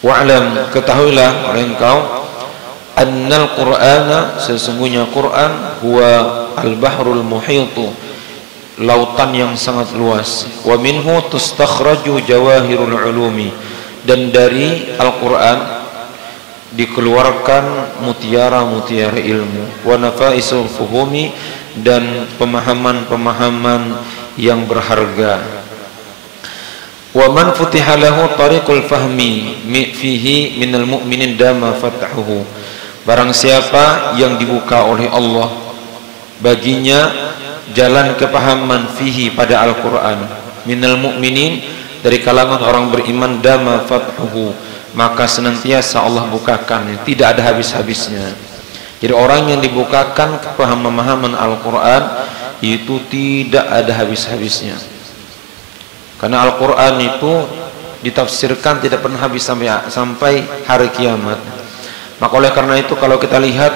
Wa'lam, ketahuilah oleh engkau, annal Qur'ana, sesungguhnya Quran, huwa al-bahrul muhitu, lautan yang sangat luas. Wa minhu tustakhraju jawahirul ulumi, dan dari Al-Quran dikeluarkan mutiara-mutiara ilmu. Wa nafaisul fuhumi, dan pemahaman-pemahaman yang berharga. Wa man futiha lahu tariqul fahmi fihi minal mu'minin dama fatahuhu, barang siapa yang dibuka oleh Allah baginya jalan kepahaman fihi pada Al-Quran, minal mu'minin, dari kalangan orang beriman, dama fathuhu, maka senantiasa Allah bukakan, tidak ada habis-habisnya. Jadi orang yang dibukakan kepahaman Al-Quran itu tidak ada habis-habisnya, karena Al-Quran itu ditafsirkan tidak pernah habis sampai hari kiamat. Maka oleh karena itu kalau kita lihat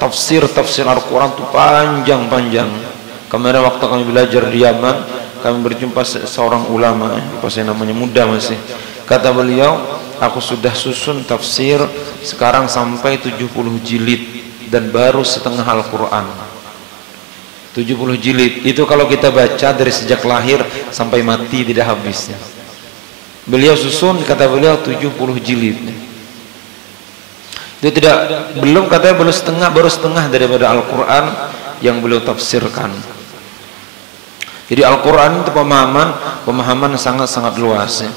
tafsir Al-Quran itu panjang-panjang. Kemarin waktu kami belajar di Yaman, kami berjumpa seorang ulama, saya namanya muda masih. Kata beliau, aku sudah susun tafsir sekarang sampai 70 jilid dan baru setengah Al-Quran. 70 jilid itu kalau kita baca dari sejak lahir sampai mati tidak habisnya. Beliau susun, kata beliau 70 jilid. Itu belum, katanya baru setengah daripada Al-Quran yang beliau tafsirkan. Jadi Al-Quran itu pemahaman sangat-sangat luas ya.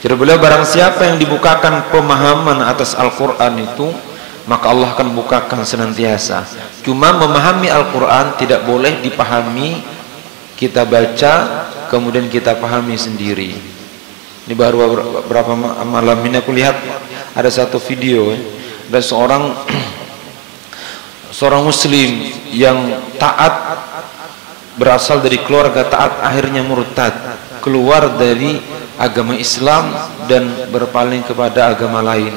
Jadi beliau, barang siapa yang dibukakan pemahaman atas Al-Quran itu, maka Allah akan bukakan senantiasa. Cuma memahami Al-Quran tidak boleh dipahami kita baca kemudian kita pahami sendiri. Ini baru beberapa malam ini aku lihat ada satu video, ada seorang muslim yang taat, berasal dari keluarga taat, akhirnya murtad, keluar dari agama Islam dan berpaling kepada agama lain.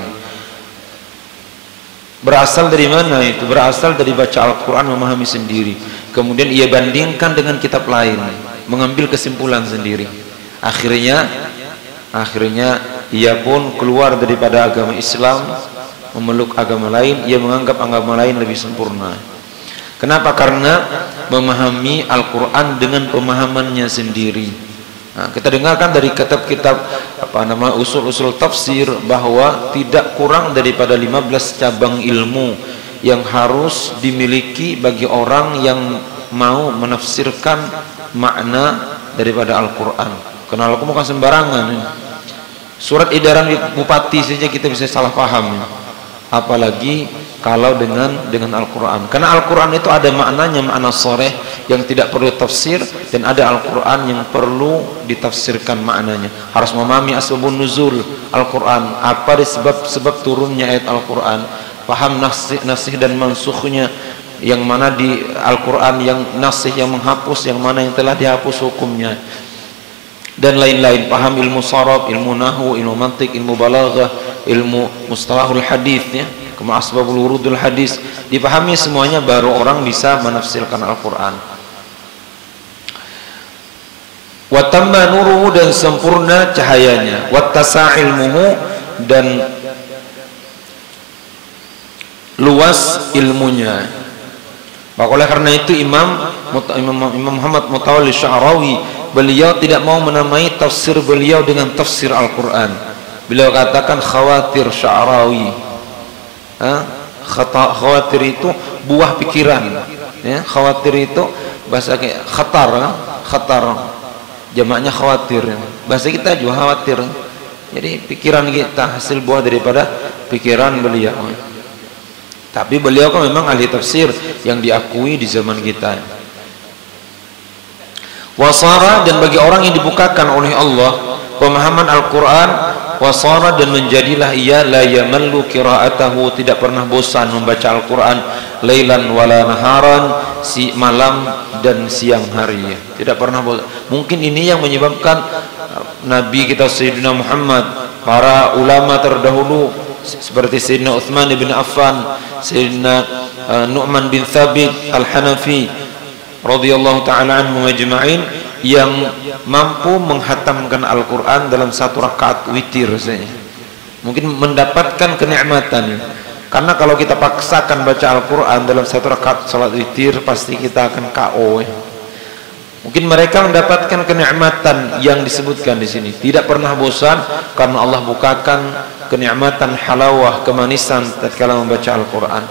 Berasal dari mana itu? Berasal dari baca Al-Quran, memahami sendiri, kemudian ia bandingkan dengan kitab lain, mengambil kesimpulan sendiri. Akhirnya ia pun keluar daripada agama Islam, memeluk agama lain. Ia menganggap agama lain lebih sempurna. Kenapa? Karena memahami Al-Quran dengan pemahamannya sendiri. Nah, kita dengarkan dari kitab-kitab usul-usul tafsir bahwa tidak kurang daripada 15 cabang ilmu yang harus dimiliki bagi orang yang mau menafsirkan makna daripada Al-Quran. Karena Al-Quran bukan sembarangan. Surat edaran bupati saja kita bisa salah paham, apalagi kalau dengan Al-Quran. Karena Al-Quran itu ada maknanya, makna sharih yang tidak perlu tafsir, dan ada Al-Quran yang perlu ditafsirkan maknanya. Harus memahami asbabun nuzul Al-Quran, apa sebab turunnya ayat Al-Quran, paham nasih dan mansukhnya, yang mana di Al-Quran yang nasih yang menghapus, yang mana yang telah dihapus hukumnya, dan lain-lain. Paham ilmu sharaf, ilmu nahwu, ilmu mantik, ilmu balaghah, ilmu mustalahul hadis ya, kama asbabul wurudul hadis, dipahami semuanya baru orang bisa menafsirkan Al-Quran. Wa tamma nuruhu, dan sempurna cahayanya, wa tasa' ilmuhu, dan luas ilmunya. Maka oleh karena itu Imam Muhammad Mutawalli Sya'rawi, beliau tidak mau menamai tafsir beliau dengan tafsir Al-Quran. Beliau katakan khawatir Sya'rawi. Khawatir itu buah pikiran ya. Khawatir itu bahasa khatar, jamaknya khawatir. Bahasa kita juga khawatir. Jadi pikiran kita hasil buah daripada pikiran beliau. Tapi beliau kan memang ahli tafsir yang diakui di zaman kita. Wasara, dan bagi orang yang dibukakan oleh Allah pemahaman Al-Quran, wasara, dan menjadilah ia la yamallu qira'atahu, tidak pernah bosan membaca Al-Quran, lailan wala naharan, si malam dan siang hari, tidak pernah bosan. Mungkin ini yang menyebabkan Nabi kita Sayyidina Muhammad, para ulama terdahulu seperti Sayyidina Uthman bin Affan, Sayyidina Nu'man bin Thabit Al-Hanafi radhiyallahu ta'ala anhum ajma'in, yang mampu menghatamkan Al-Quran dalam satu rakaat witir saja. mungkin mendapatkan kenikmatan. Karena kalau kita paksakan baca Al-Quran dalam satu rakaat salat witir, pasti kita akan KO. Mungkin mereka mendapatkan kenikmatan yang disebutkan di sini, tidak pernah bosan karena Allah bukakan kenikmatan halawah, kemanisan tatkala membaca Al-Quran.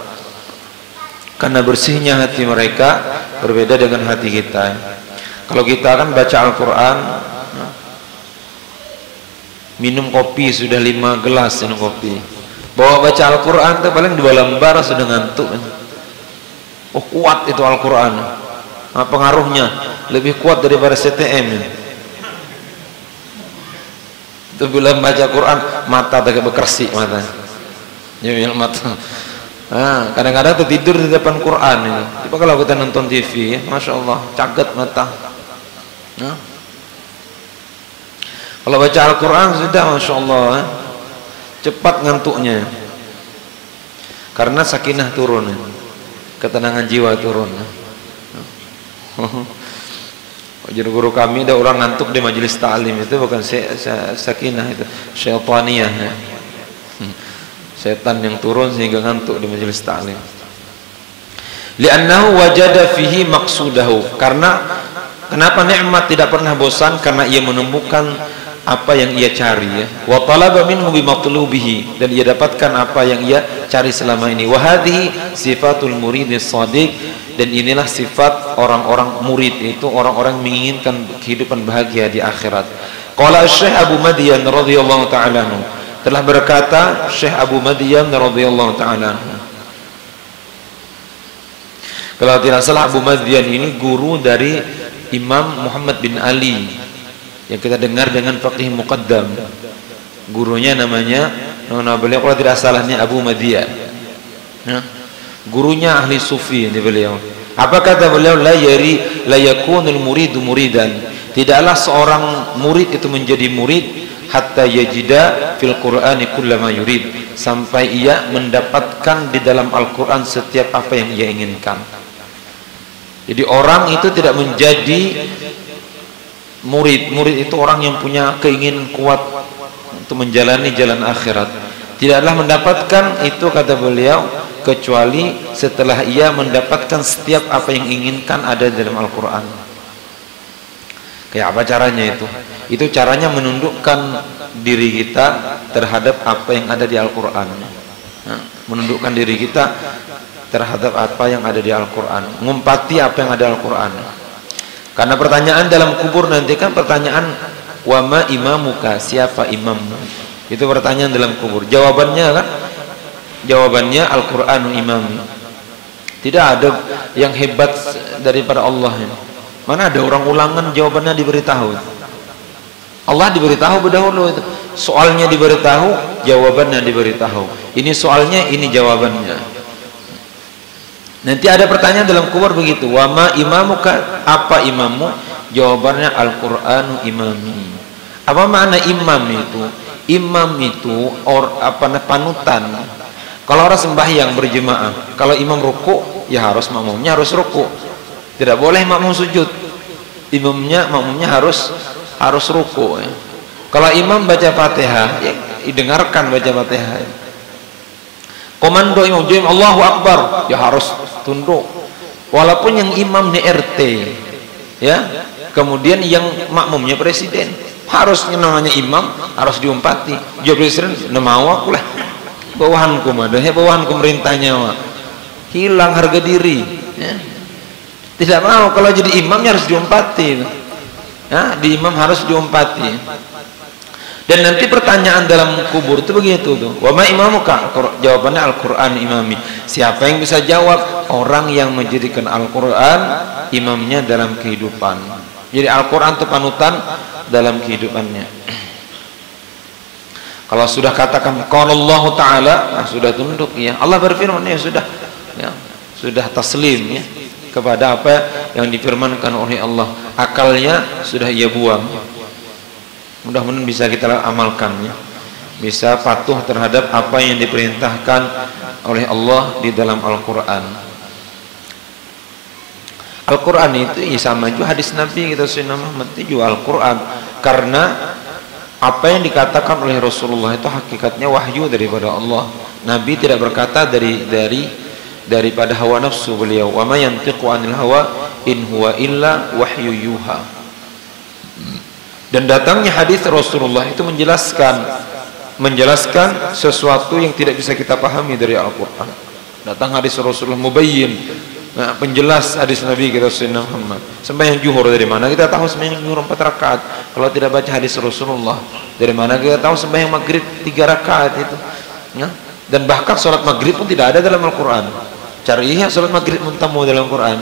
Karena bersihnya hati mereka berbeda dengan hati kita. Kalau kita akan baca Al-Quran, minum kopi sudah 5 gelas minum kopi. Bawa baca Al-Quran itu paling 2 lembar sudah ngantuk. Oh, kuat itu Al-Quran. Nah, pengaruhnya lebih kuat daripada CTM. Itu bila baca Quran mata agak bekersi mata. Ya, mata. Nah, kadang-kadang tertidur di depan Quran ini. Coba kalau kita nonton TV, ya, Masya Allah, cagat mata. Nah. Kalau baca Al-Quran sudah Masya Allah, cepat ngantuknya. Karena sakinah turun, ketenangan jiwa turun. Jadi guru kami ada orang ngantuk di majelis ta'lim, itu bukan sakinah, itu syaitaniyah. Setan yang turun sehingga ngantuk di majelis ta'lim. Li'annahu wajada fihi maqsudahu. Karena kenapa nikmat tidak pernah bosan? Karena ia menemukan apa yang ia cari, ya. Wa talaba minhu bimatlubihi, dan ia dapatkan apa yang ia cari selama ini. Wa hadhihi sifatul muridis shadiq, dan inilah sifat orang-orang murid, itu orang-orang menginginkan kehidupan bahagia di akhirat. Qala Syekh Abu Madyan radhiyallahu ta'ala anhu, telah berkata Syekh Abu Madyan radhiyallahu ta'ala anhu. Kalau tidak salah Abu Madyan ini guru dari Imam Muhammad bin Ali yang kita dengar dengan faqih muqaddam. Gurunya namanya, nama beliau kalau tidak salahnya Abu Madyan, ya. Gurunya ahli sufi ini beliau. Apa kata beliau? La yakunul muridu muridan, tidaklah seorang murid itu menjadi murid hatta yajida fil Qur'ani kullama yurid, sampai ia mendapatkan di dalam Al-Quran setiap apa yang ia inginkan. Jadi orang itu tidak menjadi murid. Murid itu orang yang punya keinginan kuat untuk menjalani jalan akhirat. Tidaklah mendapatkan itu, kata beliau, kecuali setelah ia mendapatkan setiap apa yang inginkan ada dalam Al-Quran. Kayak apa caranya itu? Itu caranya menundukkan diri kita terhadap apa yang ada di Al-Quran. Nah, menundukkan diri kita terhadap apa yang ada di Al-Quran, ngumpati apa yang ada di Al-Quran. Karena pertanyaan dalam kubur nanti kan pertanyaan, wa ma imamuka, siapa imammu? Itu pertanyaan dalam kubur. Jawabannya kan, jawabannya Al-Qur'anu imami. Tidak ada yang hebat daripada Allah ini. Mana ada orang ulangan jawabannya diberitahu. Allah diberitahu berdahulu itu. Soalnya diberitahu, jawabannya diberitahu. Ini soalnya, ini jawabannya. Nanti ada pertanyaan dalam kubur begitu, wa ma imamuka, apa imammu? Jawabannya Al-Qur'anu imami. Apa makna imam itu? Imam itu panutan. Kalau orang sembahyang berjemaah, kalau imam ruku, ya harus makmumnya harus ruku. Tidak boleh makmum sujud. Makmumnya harus ruku, ya. Kalau imam baca Fatihah, ya didengarkan baca Fatihah. Komando imam jam Allahu Akbar, ya harus tunduk. Walaupun yang imam ini RT, ya, kemudian yang makmumnya presiden, harusnya namanya imam harus diumpati. Jawab presiden, nama aku lah, bawahanku ada, bawahan pemerintahnya, hilang harga diri. Ya. Tidak mau kalau jadi imamnya harus diumpati. Ya, di imam harus diumpati. Dan nanti pertanyaan dalam kubur itu begitu tuh. Wa ma imamuka? Jawabannya Al-Qur'an imami. Siapa yang bisa jawab? Orang yang menjadikan Al-Qur'an imamnya dalam kehidupan. Jadi Al-Qur'an itu panutan dalam kehidupannya. Kalau sudah katakan qala Allah taala, nah sudah tunduk ya. Allah berfirman, ya sudah. Ya, sudah taslim ya kepada apa yang difirmankan oleh Allah. Akalnya sudah ia buang. Mudah-mudahan bisa kita amalkan ya. Bisa patuh terhadap apa yang diperintahkan oleh Allah di dalam Al-Qur'an. Al-Qur'an itu sama juga hadis Nabi kita Sayyidina Muhammad itu juga Al-Qur'an. Karena apa yang dikatakan oleh Rasulullah itu hakikatnya wahyu daripada Allah. Nabi tidak berkata daripada hawa nafsu beliau. Wa ma yantiqu 'anil hawa in huwa illa wahyu yuha. Dan datangnya hadis Rasulullah itu menjelaskan sesuatu yang tidak bisa kita pahami dari Al-Qur'an. Datang hadis Rasulullah mubayyin, penjelas hadis Nabi kita Sayyidina Muhammad. Sembahyang zuhur dari mana kita tahu sembahyang zuhur 4 rakaat kalau tidak baca hadis Rasulullah? Dari mana kita tahu sembahyang maghrib 3 rakaat itu? Ya? Dan bahkan salat maghrib pun tidak ada dalam Al-Qur'an. Carinya salat maghrib muntamu dalam Al-Qur'an.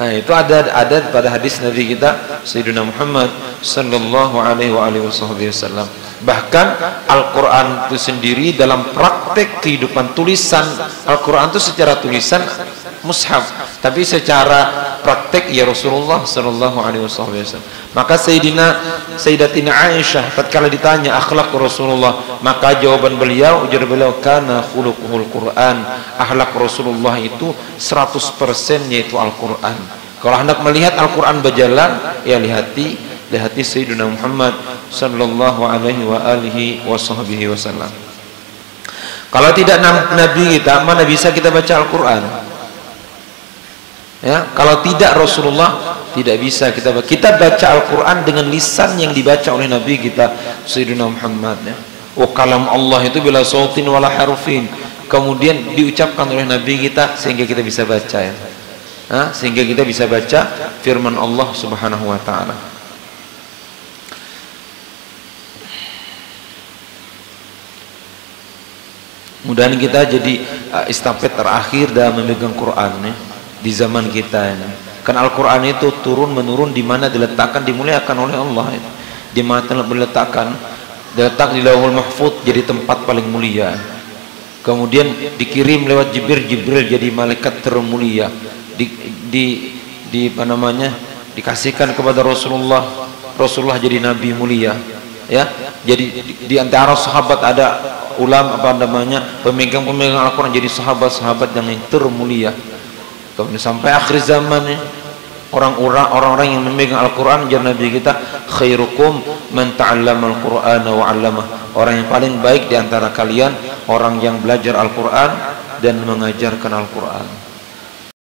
Nah, itu ada pada hadis Nabi kita Sayyidina Muhammad sallallahu alaihi wasallam. Bahkan Al-Qur'an itu sendiri dalam praktek kehidupan tulisan, Al-Qur'an itu secara tulisan mushaf, tapi secara praktek ya Rasulullah sallallahu alaihi wasallam. Maka Sayyidatina Aisyah tatkala ditanya akhlak Rasulullah, maka jawaban beliau, ujar beliau, kana khuluquhul Qur'an. Akhlak Rasulullah itu 100% yaitu Al-Qur'an. Kalau hendak melihat Al-Qur'an berjalan, ya lihati Sayyidina Muhammad sallallahu alaihi wasallam. Kalau tidak Nabi kita, mana bisa kita baca Al-Qur'an? Ya, kalau tidak Rasulullah, tidak bisa kita baca Al-Qur'an dengan lisan yang dibaca oleh Nabi kita Sayyidina Muhammad, ya. Oh, kalam Allah itu bila sautin wala harfin, kemudian diucapkan oleh Nabi kita sehingga kita bisa baca, ya. Sehingga kita bisa baca firman Allah Subhanahu wa taala. Mudah-mudahan kita jadi estafet terakhir dalam memegang Quran, ya, di zaman kita ini. Kan Al-Quran itu turun menurun di mana diletakkan, dimuliakan oleh Allah, ya. Di mana diletak di Lauhul Mahfuz jadi tempat paling mulia. Kemudian dikirim lewat Jibril jadi malaikat termulia. Dikasihkan kepada Rasulullah jadi nabi mulia, ya. Jadi di antara sahabat ada pemegang Al-Quran jadi sahabat-sahabat yang termulia. Kemudian sampai akhir zaman, ya, orang-orang yang memegang Al-Quran jadi Nabi kita, khairukum man ta'allama al-Qur'ana wa 'allamah. Orang yang paling baik di antara kalian orang yang belajar Al-Quran dan mengajarkan Al-Quran.